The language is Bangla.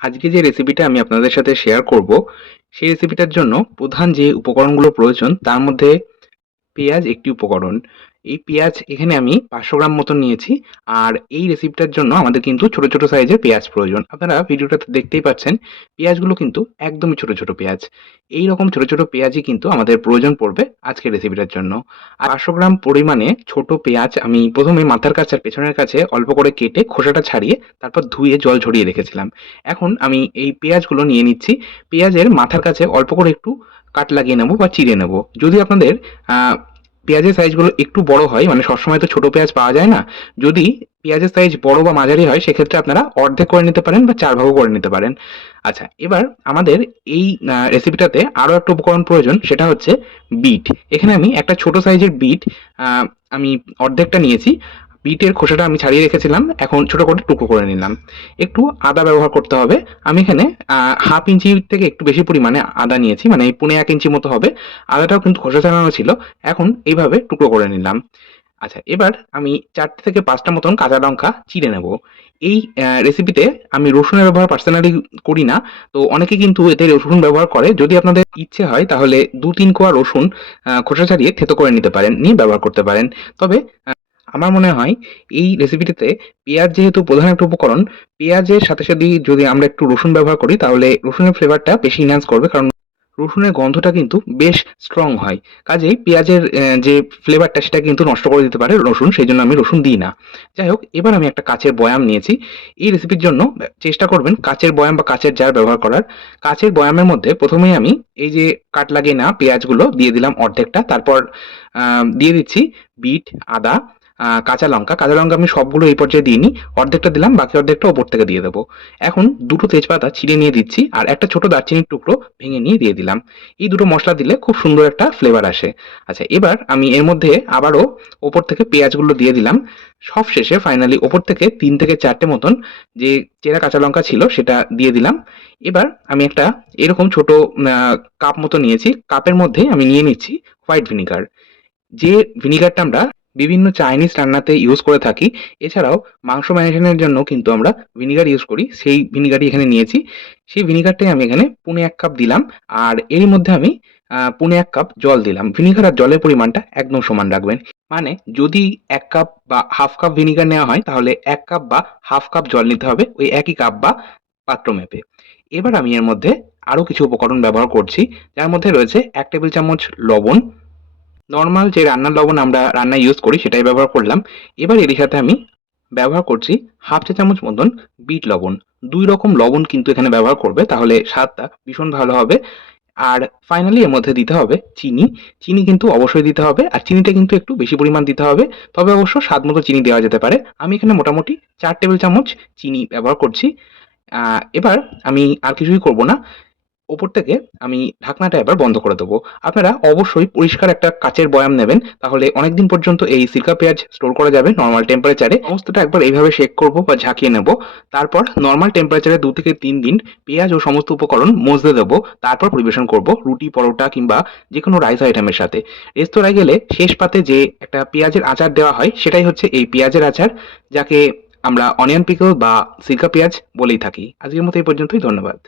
আজকে যে রেসিপিটা আমি আপনাদের সাথে শেয়ার করব, সেই রেসিপিটার জন্য প্রধান যে উপকরণগুলো প্রয়োজন তার মধ্যে পেঁয়াজ একটি উপকরণ। এই পেঁয়াজ এখানে আমি ৫০০ গ্রাম মতো নিয়েছি। আর এই রেসিপিটার জন্য আমাদের কিন্তু ছোট, ছোট সাইজের পেঁয়াজ প্রয়োজন। আপনারা ভিডিওটাতে দেখতেই পাচ্ছেন, পেঁয়াজগুলো কিন্তু একদমই ছোট, ছোট পেঁয়াজ। এইরকম ছোট, ছোট পেঁয়াজই কিন্তু আমাদের প্রয়োজন পড়বে আজকের রেসিপিটার জন্য। আর ৫০০ গ্রাম পরিমাণে ছোট পেঁয়াজ আমি ১ম এ মাথার কাছে আর পেছনের কাছে অল্প করে কেটে খোসাটা ছাড়িয়ে তারপর ধুয়ে জল ঝরিয়ে রেখেছিলাম। এখন আমি এই পেঁয়াজগুলো নিয়ে নিচ্ছি। পেঁয়াজের মাথার কাছে অল্প করে একটু কাট লাগিয়ে নেব বা চিড়ে নেব। যদি আপনাদের আ পেঁয়াজের সাইজগুলো একটু বড় হয়, মানে সবসময় তো ছোট পেঁয়াজ পাওয়া যায় না। যদি পেঁয়াজের সাইজ বড় বা মাঝারি হয় সেক্ষেত্রে আপনারা অর্ধেক করে নিতে পারেন বা ৪ ভাগও করে নিতে পারেন। আচ্ছা, এবার আমাদের এই রেসিপিটাতে আরো একটা উপকরণ প্রয়োজন, সেটা হচ্ছে বিট। এখানে আমি একটা ছোট সাইজের বিট আ আমি অর্ধেকটা নিয়েছি। বিটের খোসাটা আমি ছাড়িয়ে রেখেছিলাম। এখন ছোট করে টুকরো করে নিলাম। একটু আদা ব্যবহার করতে হবে। আমি এখানে ১/২ ইঞ্চি থেকে একটু বেশি পরিমাণে আদা নিয়েছি। মানে ১.৫ ইঞ্চি মতো হবে। আদাটাও কিন্তু খোসা ছাড়ানো ছিল। এখন এইভাবে টুকরো করে নিলাম। আচ্ছা, এবার আমি ৪ থেকে ৫ টা মতন কাঁচা লঙ্কা চিড়ে নেব। এই রেসিপিতে আমি রসুনের ব্যবহার পার্সোনালি করি না। তো অনেকে কিন্তু এতে রসুন ব্যবহার করে। যদি আপনাদের ইচ্ছে হয় তাহলে ২-৩ কোয়া রসুন খোসা ছাড়িয়ে থেঁতো করে নিতে পারেন, নিয়ে ব্যবহার করতে পারেন। তবে আমার মনে হয় এই রেসিপিটাতে পেঁয়াজ যেহেতু প্রধান একটা উপকরণ, পেঁয়াজের সাথে যদি আমরা একটু রসুন ব্যবহার করি তাহলে রসুনের ফ্লেভারটা বেশি এনহান্স করবে। কারণ রসুনের গন্ধটা কিন্তু বেশ স্ট্রং হয়। কাজেই পেঁয়াজের যে ফ্লেভারটা সেটা কিন্তু নষ্ট করে দিতে পারে রসুন। সেইজন্য আমি রসুন দিই না। যাই হোক, এবার আমি একটা কাঁচের বয়াম নিয়েছি। এই রেসিপির জন্য চেষ্টা করবেন কাঁচের বয়াম বা কাঁচের জার ব্যবহার করার। কাঁচের বয়ামের মধ্যে ১ম এই আমি এই যে কাট লাগিয়ে নেওয়া পেঁয়াজগুলো দিয়ে দিলাম অর্ধেকটা। তারপর দিয়ে দিচ্ছি বিট, আদা, কাঁচা লঙ্কা। কাঁচা লঙ্কা আমি সবগুলো এই পর্যায়ে দিইনি। অর্ধেকটা দিলাম, বাকি অর্ধেকটা ওপর থেকে দিয়ে দেবো। এখন ২ টো তেজপাতা ছিঁড়ে নিয়ে দিচ্ছি আর একটা ছোট দারচিনির টুকরো ভেঙে নিয়ে দিয়ে দিলাম। এই ২ টো মসলা দিলে খুব সুন্দর একটা ফ্লেভার আসে। আচ্ছা, এবার আমি এর মধ্যে আবারও ওপর থেকে পেঁয়াজগুলো দিয়ে দিলাম। সবশেষে ফাইনালি ওপর থেকে ৩ থেকে ৪ টে মতন যে চেরা কাঁচা লঙ্কা ছিল সেটা দিয়ে দিলাম। এবার আমি একটা এরকম ছোট আ কাপ মতো নিয়েছি। কাপের মধ্যে আমি নিয়ে নিচ্ছি হোয়াইট ভিনিগার। যে ভিনিগারটা আমরা বিভিন্ন চাইনিজ রান্নাতে ইউজ করে থাকি। এছাড়াও মাংস ম্যারিনেশনের জন্য কিন্তু আমরা ভিনিগার ইউজ করি। সেই ভিনিগারই এখানে নিয়েছি। সেই ভিনিগারটাই আমি এখানে ১.৫ কাপ দিলাম। আর এরই মধ্যে আমি ১.৫ কাপ জল দিলাম। ভিনিগার আর জলের পরিমাণটা একদম সমান রাখবেন। মানে যদি ১ কাপ বা ১/২ কাপ ভিনিগার নেওয়া হয় তাহলে ১ কাপ বা ১/২ কাপ জল নিতে হবে ওই একই কাপ বা পাত্র মেপে। এবার আমি এর মধ্যে আরো কিছু উপকরণ ব্যবহার করছি। যার মধ্যে রয়েছে ১ টেবিল চামচ লবণ। নরমাল যে রান্নার লবণ আমরা রান্নায় ইউজ করি সেটাই ব্যবহার করলাম। এবার এরই সাথে আমি ব্যবহার করছি ১/২ চা চামচ মতন বিট লবণ। ২ রকম লবণ কিন্তু এখানে ব্যবহার করবে, তাহলে স্বাদটা ভীষণ ভালো হবে। আর ফাইনালি এর মধ্যে দিতে হবে চিনি। চিনি কিন্তু অবশ্যই দিতে হবে। আর চিনিটা কিন্তু একটু বেশি পরিমাণ দিতে হবে। তবে অবশ্য স্বাদ মতো চিনি দেওয়া যেতে পারে। আমি এখানে মোটামুটি ৪ টেবিল চামচ চিনি ব্যবহার করছি। এবার আমি আর কিছুই করব না। ওপর থেকে আমি ঢাকনাটা এবার বন্ধ করে দেবো। আপনারা অবশ্যই পরিষ্কার একটা কাচের বয়াম নেবেন। তাহলে অনেকদিন পর্যন্ত এই সিরকা পেঁয়াজ স্টোর করা যাবে নরমাল টেম্পারেচারে। সমস্তটা একবার এইভাবে শেক করব বা ঝাঁকিয়ে নেব। তারপর নরমাল টেম্পারেচারে ২ থেকে ৩ দিন পেঁয়াজ ও সমস্ত উপকরণ মজতে দেবো। তারপর পরিবেশন করব রুটি, পরোটা কিংবা যেকোনো রাইস আইটেমের সাথে। রেস্তোরাঁয় গেলে শেষ পাতে যে একটা পেঁয়াজের আচার দেওয়া হয় সেটাই হচ্ছে এই পেঁয়াজের আচার, যাকে আমরা অনিয়ন পিকল বা সিরকা পেঁয়াজ বলেই থাকি। আজকের মতো এই পর্যন্তই। ধন্যবাদ।